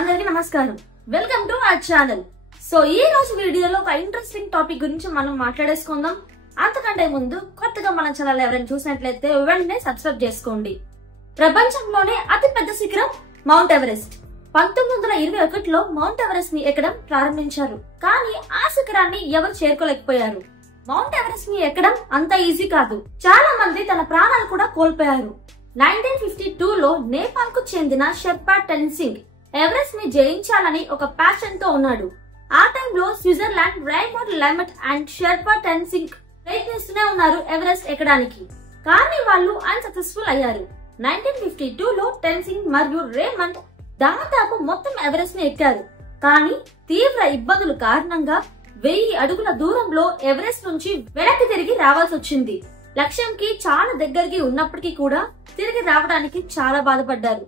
అందరికీ నమస్కారం. Welcome to our channel. So ఈ రోజు వీడియోలో ఒక ఇంట్రెస్టింగ్ టాపిక్ గురించి మనం మాట్లాడేసుకుందాం. అంతకంటే ముందు కొత్తగా మన ఛానల్ ఎవరైనా చూసినట్లయితే వెంటనే సబ్స్క్రైబ్ చేసుకోండి. ప్రపంచంలోనే అతి పెద్ద శిఖరం మౌంట్ ఎవరెస్ట్. 1921లో మౌంట్ ఎవరెస్ట్ ని ఎక్కడం ప్రారంభించారు. కానీ ఆ శిఖరాన్ని ఎవరు చేరుకోలేకపోయారు. మౌంట్ ఎవరెస్ట్ ని ఎక్కడం అంత ఈజీ కాదు. చాలా మంది తన ప్రాణాలు కూడా కోల్పోయారు. 1952లో నేపాల్ కు చెందిన షెర్పా టెన్సింగ్ ఎవరెస్ట్ ని జయించాలని ఒక ప్యాషన్ తో ఉన్నాడు. ఆ టైంలో స్విట్జర్లాండ్ రైమోండ్ లెమెట్ అండ్ షెర్పా టెన్సింగ్ ప్రయత్నిస్తూనే ఉన్నారు ఎవరెస్ట్ ఎక్కడానికి. కానీ వాళ్ళు అన్సక్సెస్ఫుల్ అయ్యారు. 1952లో టెన్సింగ్ మరియు రేమండ్ దాదాపు మొత్తం ఎవరెస్ట్ ని ఎక్కారు. కానీ తీవ్ర ఇబ్బందుల కారణంగా 1000 అడుగుల దూరంలో ఎవరెస్ట్ నుంచి వెనక్కి తిరిగి రావాల్సి వచ్చింది. లక్ష్యంకి చాలా దగ్గరికి ఉన్నప్పటికీ కూడా తిరిగి రావడానికి చాలా బాధపడ్డారు.